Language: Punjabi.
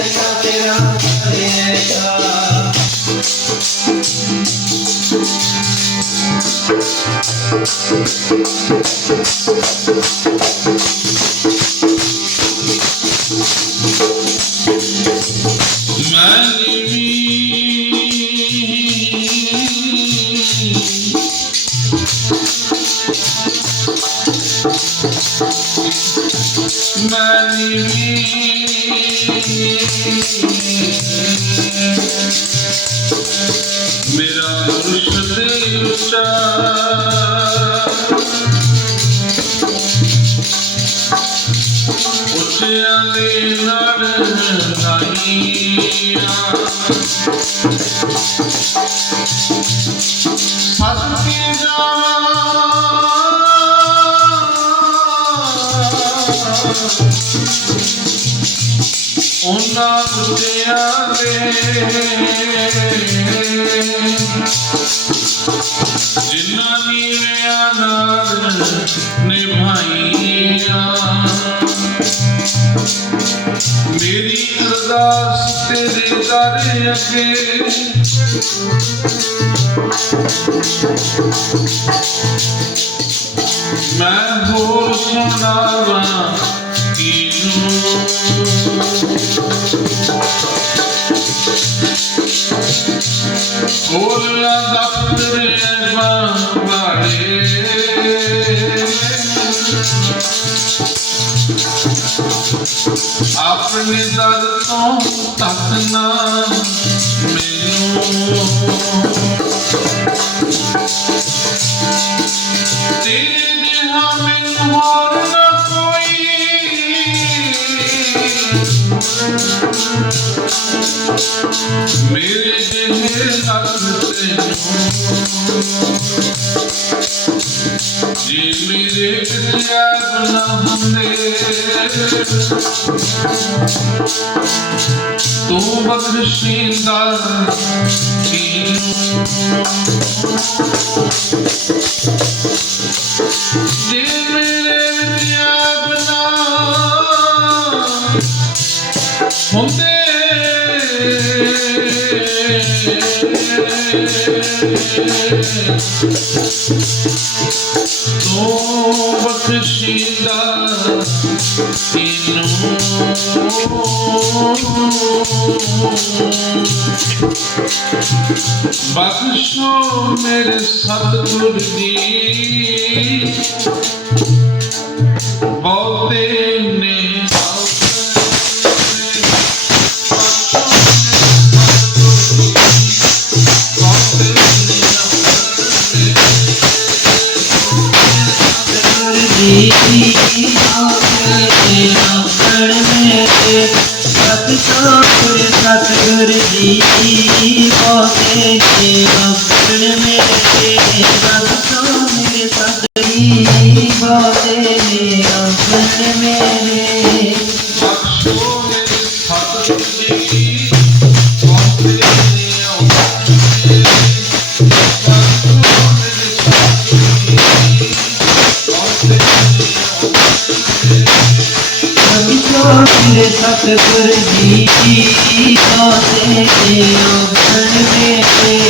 ਐਸਾ ਤੇਰਾ ਮੇਰਾ ਮੁਰਸ਼ਦ ਉੱਚਾ ਉੱਚਿਆਂ ਦੇ ਨਾਲ ਲਾਈਆਂ ਉਹਨਾਂ ਮੁੰਡਿਆਂ ਦੇ ਜਿਨ੍ਹਾਂ ਨੀਵਿਆਂ ਨਾਲ ਨਿਭਾਈਆਂ। ਮੇਰੀ ਅਰਦਾਸ ਤੇਰੇ ਦਰ ਅੱਗੇ। ਮੈਂ ਹੋਰ ਸੁਣਾਵਾਂ। ਆਪਣੇ ਦਰ ਤੋਂ ਤੱਕਣਾ ਮੈਨੂੰ ਤੇਰੇ ਜਿਹਾ ਮੈਨੂੰ ਹੋਰ ਨਾ ਕੋਈ। ਮੇਰੇ ਜਿਹੇ ਲੱਗ ਤੈਨੂੰ। ਜੇ ਮੇਰੇ ਕਿਰਿਆ ਨਾ ਤੂੰ ਬਖਸ਼ਿੰਦਾ ਕਿਨੂੰ ਜੇ ਮੇਰੇ ਵਿਦਿਆ ਬਨਾ ਹੁੰਦੇ। ਤੂੰ ਬਖਸ਼ਿੰਦਾ ਤੈਨੂੰ। ਬਖਸ਼ੋ ਮੇਰੇ ਸਤਿਗੁਰ ਜੀ ਸਤਿਗੁਰ ਸਤਿਗੁਰ ਜੀ ਹੋਤੇ ਤੇਰਾ ਸ਼ਰਨ ਮੇਰੇ ਸਤਿਗੁਰ ਸਤਿਗੁਰ ਜੀ ਹੋਤੇ ਤੇਰਾ ਸ਼ਰਨ ਮੇਰੇ